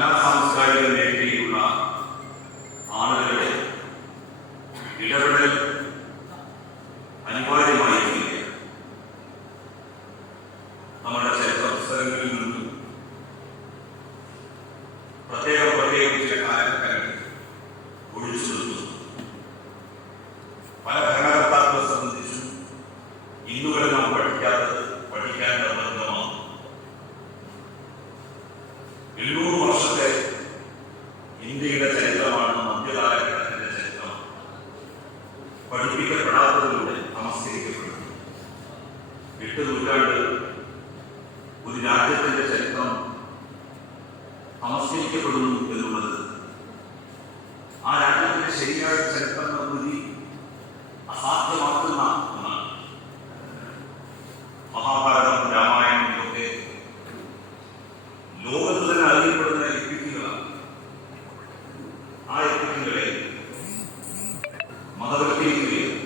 കലാസാംസ്കാരിക മേഖലയിലുള്ള ആളുകളുടെ ഇടപെടൽ അനിവാര്യമായിരിക്കില്ല. നമ്മുടെ ചരിത്ര പുസ്തകങ്ങളിൽ നിന്നും പ്രത്യേകം ചില കാലഘട്ടങ്ങൾ ഒഴിച്ചു നിന്നു. പല ഭരണകർത്താക്കളെ സംബന്ധിച്ചും ഇന്നുവരെ നാം പഠിക്കാൻ നിർബന്ധമാണ്. 800 വർഷത്തെ ഇന്ത്യയുടെ ചരിത്രമാണ് മധ്യകാലഘട്ടത്തിന്റെ ചരിത്രം. പഠിപ്പിക്കപ്പെടാത്തതിലൂടെ നമസ്കരിക്കപ്പെടുന്നു. 8 നൂറ്റാണ്ട് ഒരു രാജ്യത്തിന്റെ ചരിത്രം നമസ്കരിക്കപ്പെടുന്നു എന്നുള്ളത് ആ രാജ്യത്തിന്റെ ശരിയായ ചരിത്രം നിർമ്മിതി അസാധ്യമാക്കുന്ന ഒന്നാണ്. മഹാഭാരതം, രാമായണം ഇതൊക്കെ ലോകത്ത് തന്നെ അറിയപ്പെടുന്ന എപ്പിക്കുകളാണ്. ആ എപ്പിക്കുകളെ മതവൽക്കരിക്കുകയും